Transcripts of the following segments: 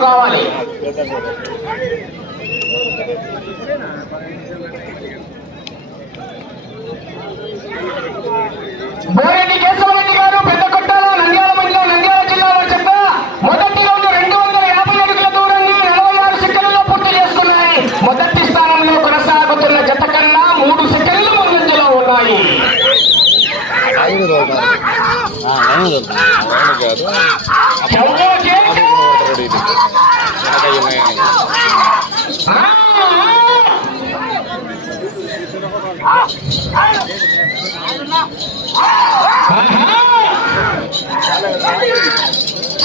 కావాలి. బోరెడ్డి కేశవరెడ్డి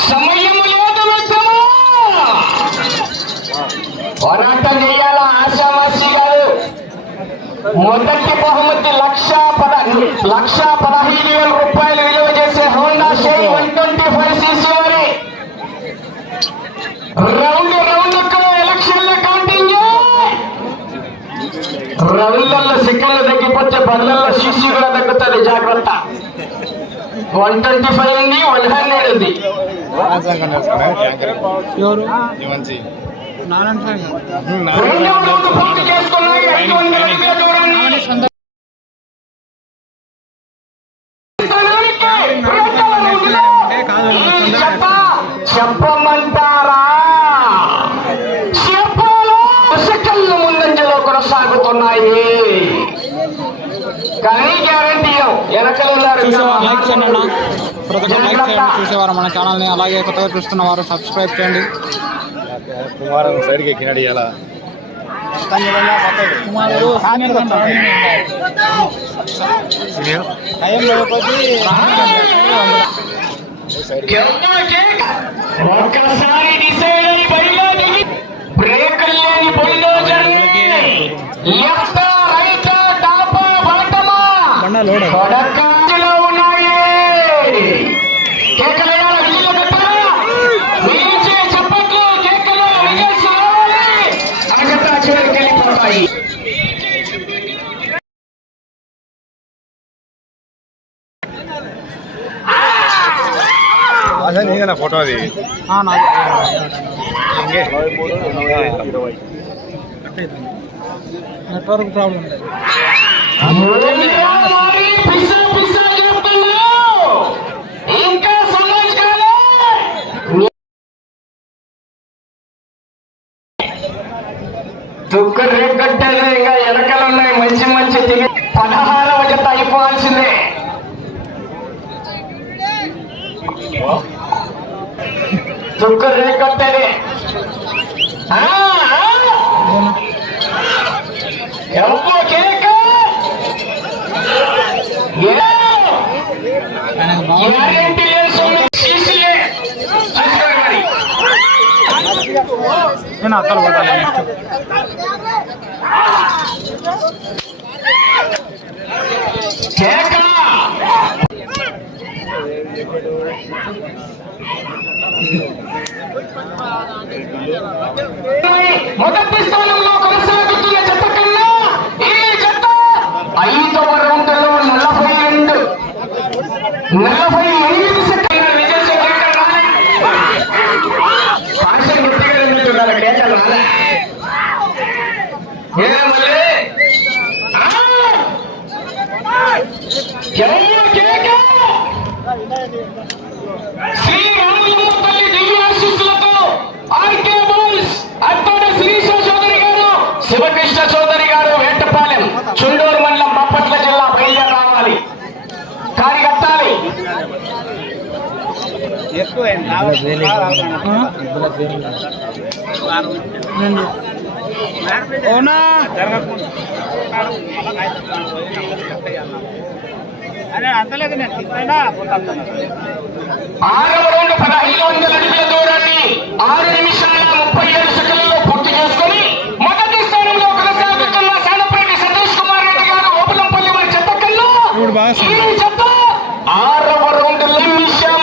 సమయం లేదు మిత్రమా! పోరాటం చేయాల ఆశావాసి గారు? మొదటి బహుమతి లక్ష పద లక్ష పదహైదు వేల రూపాయలు విలువ చేసే హోండా షేక్ వన్ ట్వంటీ ఫైవ్ సీసీ వారి. రౌండ్ రౌండ్ ఎలక్షన్ కౌంటింగ్ రౌండ్లలో సెకండ్లు తగ్గిపోతే బదులలో సీసీ కూడా తగ్గుతుంది జాగ్రత్త. వన్ ట్వంటీ ఫైవ్ ఉంది వన్ హండ్రెడ్ ఉంది. మంచి చెప్పమంటారా చెప్పాలా సెకండ్లు ముందంజలో కొనసాగుతున్నాయి కానీ గ్యారంటీ వెనకలున్నారు ప్రతి ఒక్కరు లైక్ చేయండి చూసేవారు మన ఛానల్ని. అలాగే కొత్తగా చూస్తున్న వారు సబ్స్క్రైబ్ చేయండి. కుమారం సైడ్కి ఎక్కినాడు లేని బుల్డోజర్ లెఫ్ట్ రైట్ టాప్ బాటమా? నీదన్న ఫోటో అది? నెట్వర్క్ ప్రాబ్లం ఉంది ఏందిరా మరి పిసా పిసా చేస్తున్నావు? ఇంకా సమాజ్ కాలే? తుక్కు రేగట్టేది ఇంకా వెనకలు ఉన్నాయి మంచి మంచి దిగి పదహారవ జత అయిపోవాల్సిందే ఆ, ఆ. ఎవ్వ కేక? గ్యారెంటీ లేదు సొమ్ము సీసీలే నేను కొట్టాలి నెక్స్ట్ కేక? మొదటి స్థానంలో కొనసాగుతున్న జత కన్నా ఈ జత ఐదవ రౌండ్లో నలభై రెండు. నలభై ఎనిమిది సెకండ్ల విజయ కేకలు రాలే. ఫంక్షన్ గుర్తుగా ఉన్నట్టున్నారు కేకలు రాలే. ఏం మళ్ళీ? ఆ! ఎవరు కేక? శ్రీ రామలింగ తల్లి దివ్య ఆశీస్సులతో ఆర్కే బాల్స్ అత్తోడ శ్రీశ చౌదరి గారు శివకృష్ణ చౌదరి గారు వేటపాలెం చుండూరు మండలం బాపట్ల జిల్లా బయలుదేరి రావాలి కాని కట్టాలి అవునా ఆరవ రౌండ్ పదహైదు వందల అడుగుల దూరాన్ని ఆరు నిమిషాల ముప్పై ఏడు సెకండ్లలో పూర్తి చేసుకుని మొదటి స్థానంలో కొనసాగుతున్న సానపరెడ్డి సతీష్ కుమార్ రెడ్డి గారు ఓపులంపల్లి వారి చెత్త కన్నా ఇప్పుడు బాగా ఈ జత ఆరవ రౌండ్ నిమిషం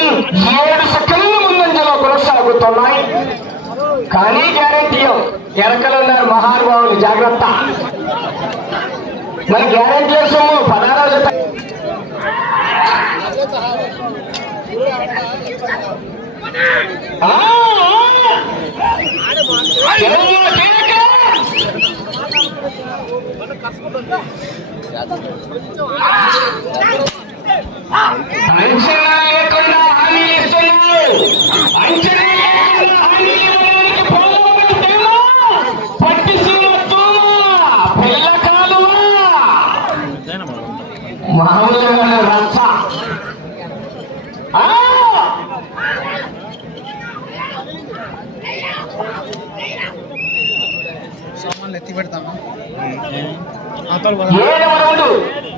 ఏడు సెకండ్ల ముందంజలో కొనసాగుతున్నాయి కానీ గ్యారెంటీ ఎరకలు ఉన్నారు మహానుభావులు జాగ్రత్త మరి గ్యారెంటీ సొమ్ము పదహారవ జత ఆ, ఆ. ఎవరు కేక? అంచనా లేకుండా హామీ ఇస్తున్నావు అంచనా లేకుండా హామీ ఇవ్వడానికి పోలవరమేమో పట్టిసీమ తూమ పిల్ల కాలువ మామూలుగా రచ్చ ఆ! సామాన్లు ఎత్తి పెడతామా ఏడవ రౌండ్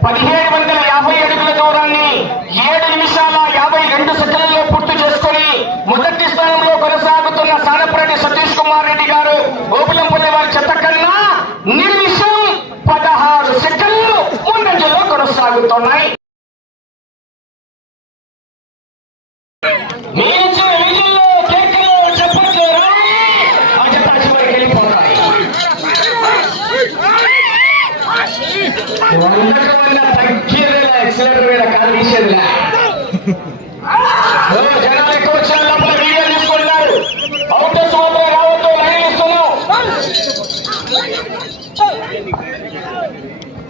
పదిహేడు వందల యాభై అడుగుల దూరాన్ని ఏడు నిమిషాల యాభై రెండు సెకండ్లలో పూర్తి చేసుకొని మొదటి స్థానంలో కొనసాగుతున్న సానపరెడ్డి సతీష్ కుమార్ రెడ్డి గారు గోపులంపల్లి వారి చెత్త కన్నా నిమిషం పదహారు సెకండ్లు ముందంజలో కొనసాగుతున్నాయి. మీ ఇచ్చిన విధుల్లో ఎక్సలెంట్ మీద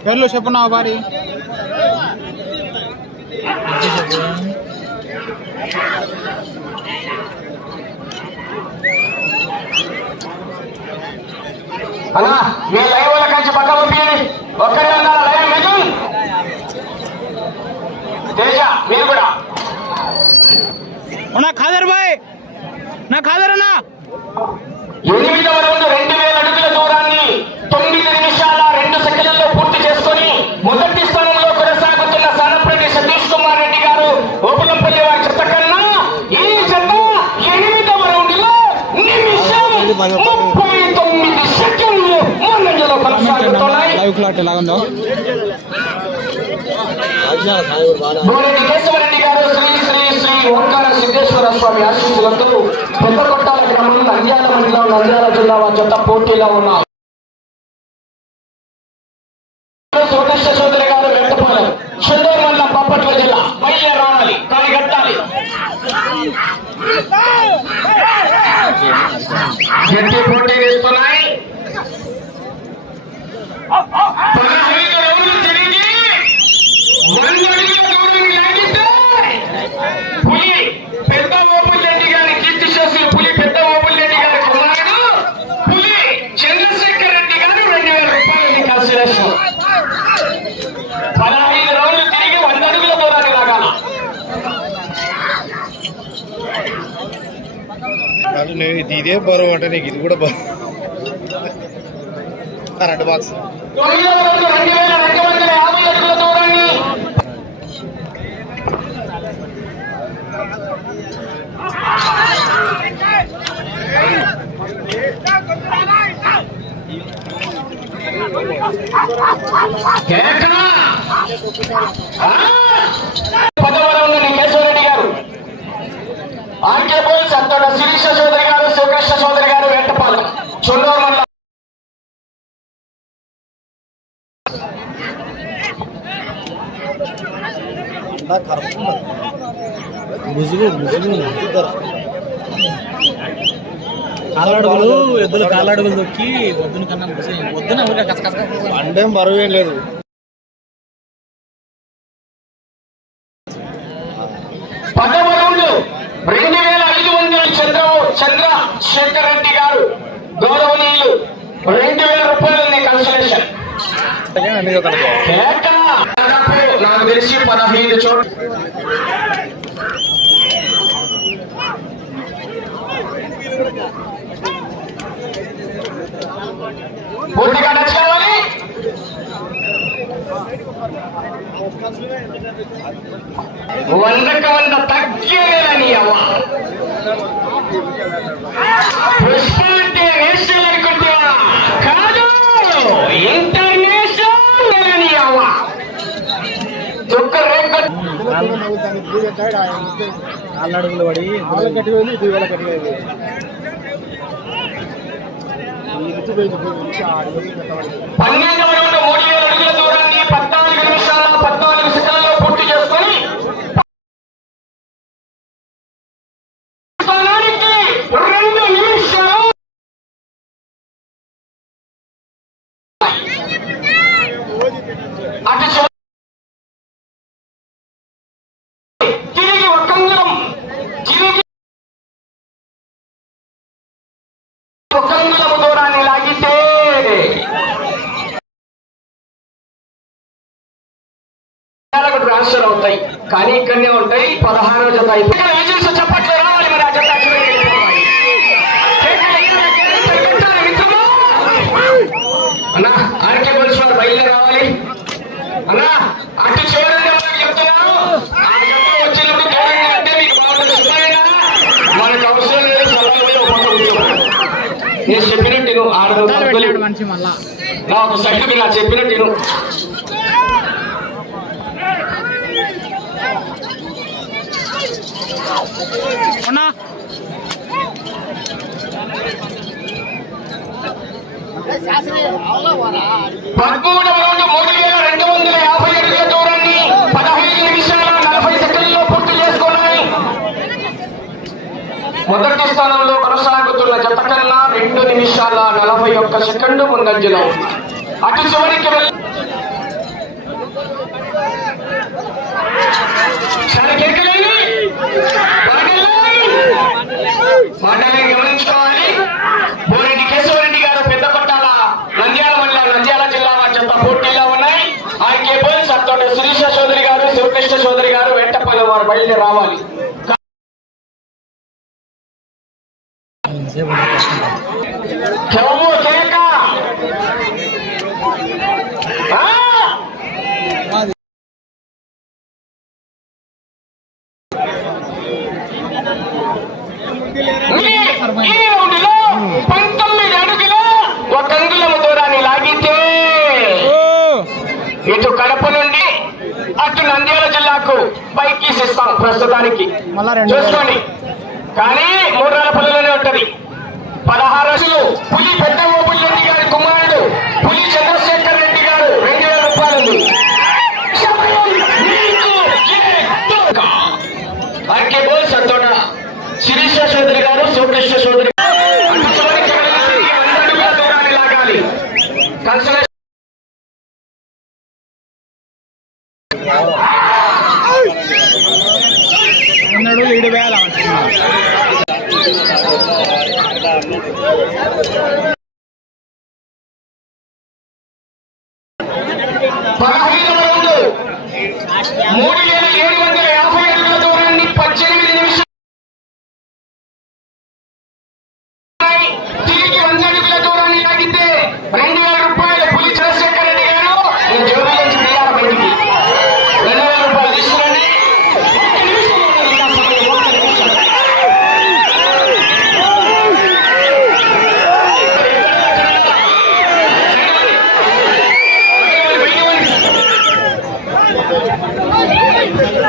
పేర్లు చెప్పున్నా భారీ అన్నా మీ లైవ్ వాళ్ళ కంచి పక్క పంపించండి ఒక్కరే అన్నారు లైవ్ మిథున్ తేజ మీరు కూడా. నా ఖాదర్ భాయ్ నా ఖాదర్ అన్నా. ఎనిమిదవ రౌండ్ రెండు వేల అడుగుల దూరాన్ని తొమ్మిది నిమిషాల రెండు సెకండ్లలో పూర్తి చేసుకొని మొదటి స్థానంలో కొనసాగుతున్న సానప్రెడ్డి సతీష్ కుమార్ రెడ్డి గారు ఓపులంపల్లి వారి చెత్త కన్నా ఈ జత ఎనిమిదవ రౌండ్లో నిమిషం ముప్పై తొమ్మిది సెకండ్లు ముందంజలో కొనసాగుతున్నాయి లైవ్ క్లాట్ ఎలాగుందో రెడ్డి గారు శ్రీ శ్రీ శ్రీ ఓంకార సిద్ధేశ్వర స్వామి ఆశీస్సులతో పెద్ద కొట్టాల గ్రామం నంద్యాల మండలం నంద్యాల జిల్లా వారి జత పోటీలో ఉన్నారు సోమేశ్వర గారు వెంటపాలెం చెందూరు మండలం బాపట్ల జిల్లా రావాలి గట్టి పోటీ ఇస్తున్నాయి పదహైదు రౌండ్లు తిరిగి వందడుగుల దూరం లాగితే పులి పెద్ద ఓపుల్ గారి కీర్తి చేసిన పులి పెద్ద ఓపుల్ గారి కుమారుడు పులి చంద్రశేఖర్ రెడ్డి గారు రెండు వేల కన్సిడరేషన్ పదహైదు రోజులు తిరిగి వంద అడుగుల దూరాన్ని లాగాల ఇది ఇదే బరువు అంటే నీకు ఇది కూడా బరువు. కరెంట్ బాక్స్ రెండు వేల రెండు వందల యాభై అడుగుల దూరాన్ని కేక! ఆ! పదవ రౌండ్ని కేశవరెడ్డి గారు ఆర్కే బోల్స్ అంతట శిరీష చౌదరి గారు శివకృష్ణ చౌదరి గారు వెంటపాలెం చుండూరు మండలం ముసుగు ముసుగు కాళ్ళడుగులు ఎద్దులు కాళ్ళడుగులు దొక్కి వద్దున కన్నా ముసి వద్దున. అండేం బరువు ఏం లేదు. రౌండ్ వేల ఐదు వందల చంద్ర చంద్ర శేఖర్ రెడ్డి గారు గౌరవనీయులు. రెండు వేల రూపాయలని కన్సలేషన్ అన్ని కనుకో కేక! దాదాపు నాకు తెలిసి పదహైదు చోట్ల పూర్తిగా టచ్ కావాలి వందకు వంద తగ్గేలేదని అవ్వ. పుష్ప అంటే నేషనల్ అనుకుంటున్నా. కాదు ఇంటర్నేషనల్ అని అవ్వ అడుగుల దూరాన్ని పద్నాలుగు నిమిషాల పద్నాలుగు సెకండ్లలో పూర్తి చేసుకొని స్థానానికి రెండు నిమిషాల కానీ ఇక్కడనే ఉంటాయి. పదహారో జత అయిపోయి ఇక్కడ విజిల్స్ చప్పట్లు రావాలి మరి ఆ జత చివరికి వెళ్ళిపోవాలి. కేకలు ఎక్కడ కేకలు పెట్టాలి మిత్రులు. అన్నా ఆర్కే బల్స్ వారు బయలుదేరి రావాలి. అన్నా అటు చివరి వాళ్ళకి చెప్తున్నాను ఆ జత వచ్చినప్పుడు దూరంగా అంటే మీకు బాగుంటుంది. సుఖమేనా? మనకు అవసరం లేదు. సభల మీద ఒక పక్క కూర్చోవాలి. నేను చెప్పినట్టు నువ్వు ఆడదు మనిషి మళ్ళా. నా ఒక సైడ్కి నా చెప్పినట్టు మూడు వేల రెండు వందల యాభై అడుగుల దూరాన్ని పదహైదు నిమిషాల నలభై పూర్తి చేసుకున్నాయి. మొదటి స్థానంలో కొనసాగుతున్న జత కన్నా రెండు నిమిషాల నలభై ఒక్క సెకండ్ ముందంజలో అటు చివరికి వెళ్ళి మాటల్ని గమనించుకోవాలి. బోరెడ్డి కేశవరెడ్డి గారు పెద్ద కొట్టాల నంద్యాల మండలం నంద్యాల జిల్లా వారి చెత్త పోటీలో ఉన్నాయి. ఆర్కే బోల్స్ అతోటి శిరీష చౌదరి గారు శివకృష్ణ చౌదరి గారు వెంటపల్లి వారు బయలుదేరి రావాలి. చెవు కేక ఆ! ఈ- ఈ రౌండ్లో పంతొమ్మిది అడుగుల ఒక అంగుళము దూరాన్ని లాగితే ఇటు కడప నుండి అటు నంద్యాల జిల్లాకు బైక్ ఇస్తాం ప్రస్తుతానికి. చూసుకోండి. కానీ మూడు పల్లెలోనే ఉంటది. పదహారు రోజులు పులి పెద్ద ఓపుల్ రెడ్డి గారి కుమారుడు. పులి చంద్రశేఖర్ రెడ్డి గారు రెండు వేల రూపాయలు. ఆర్కే బోల్ శిరీష చౌదరి గారు శివకృష్ణ చౌదరి లాగాలి కన్సలేషన్ ఉన్నాడు లీడ్ వేయాలి పదహైదవ రౌండ్ మూడు వేల ఏడు వందల యాభై అడుగుల దూరాన్ని పద్దెనిమిది నిమిషాలు తిరిగి వంద అడుగుల దూరాన్ని లాగితే రెండు వేల రూపాయలు పులి చంద్రశేఖర్ రెడ్డి గారు ఈ జోబీ నుంచి తీయాలి బయటికి రెండు వేల రూపాయలు తీసుకురండి ఒక్క నిమిషం ఉన్నది ఇంకా సమయం, ఒక్క నిమిషం.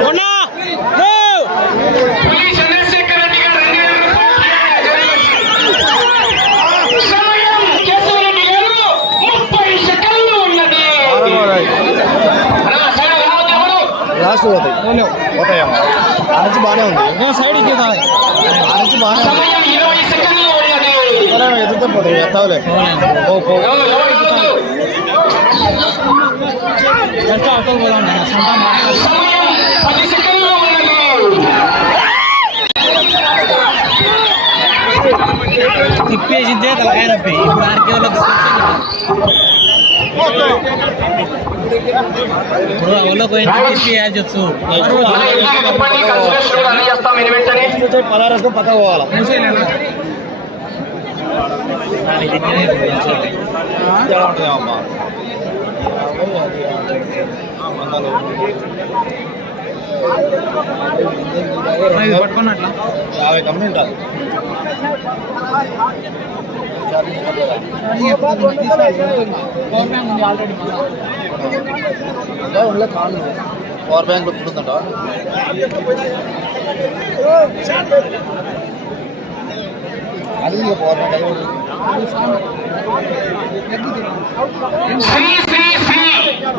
ఉన్నా పులి చంద్రశేఖర్ రెడ్డి గారు రెండు వేల రూపాయలు సమయం కేశవరెడ్డి గారు ముప్పై సెకండ్లు ఉన్నది అన్నా, సైడ్ రావద్దు ఎవరు? పోతాయమ్మా ఆ నుంచి బాగానే ఉంది. సైడ్ ఆ నుంచి బాగానే ఉంది. ఎదుగుతా పోతాయి ఎత్తావులే. పో పో. అవతల పోదాం తిప్పేసిందే తలకాయ నొప్పి. ఇప్పుడు ఆర్కే వాళ్ళకి ఇప్పుడు పక్క పోవాలా పట్టుకున్నట్లా? యాభై కమ్మి పవర్ బ్యాంక్ ఉండలే కాదు పవర్ బ్యాంక్ ఉంటుందంట అది పవర్ బ్యాంక్ శ్రీ శ్రీ శ్రీ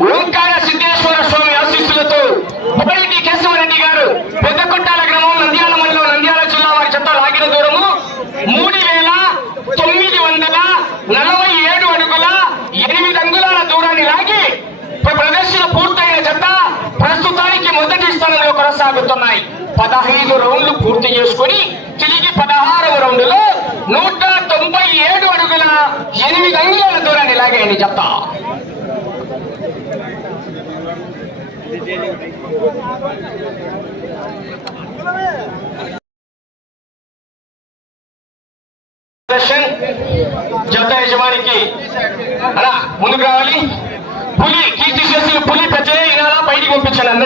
ఓంకార సిద్ధేశ్వర స్వామి ఆశీస్సులతో బొబ్బరెడ్డి కేశవరెడ్డి గారు పెద్దకొట్టాల గ్రామం నంద్యాల మండలం నంద్యాల జిల్లా వారి చెత్త లాగిన దూరము. మూడు వేల తొమ్మిది వందల నలభై ఏడు అడుగుల ఎనిమిది అంగుళాల దూరాన్ని లాగి ప్రదర్శన పూర్తయిన చెత్త ప్రస్తుతానికి మొదటి స్థానంలో కొనసాగుతున్నాయి. పదహైదు రౌండ్లు పూర్తి చేసుకుని తిరిగి పదహారవ రౌండ్లో నూట తొంభై ఏడు అడుగుల ఎనిమిది అంగుళాల దూరాన్ని లాగాయని చెత్త దర్శన్ జత యజమానికి. అలా ముందుకు రావాలి. పులి కీర్తి చేసిన పులి పెద్ద ఇనాలా బయటికి పంపించాను అందరినీ.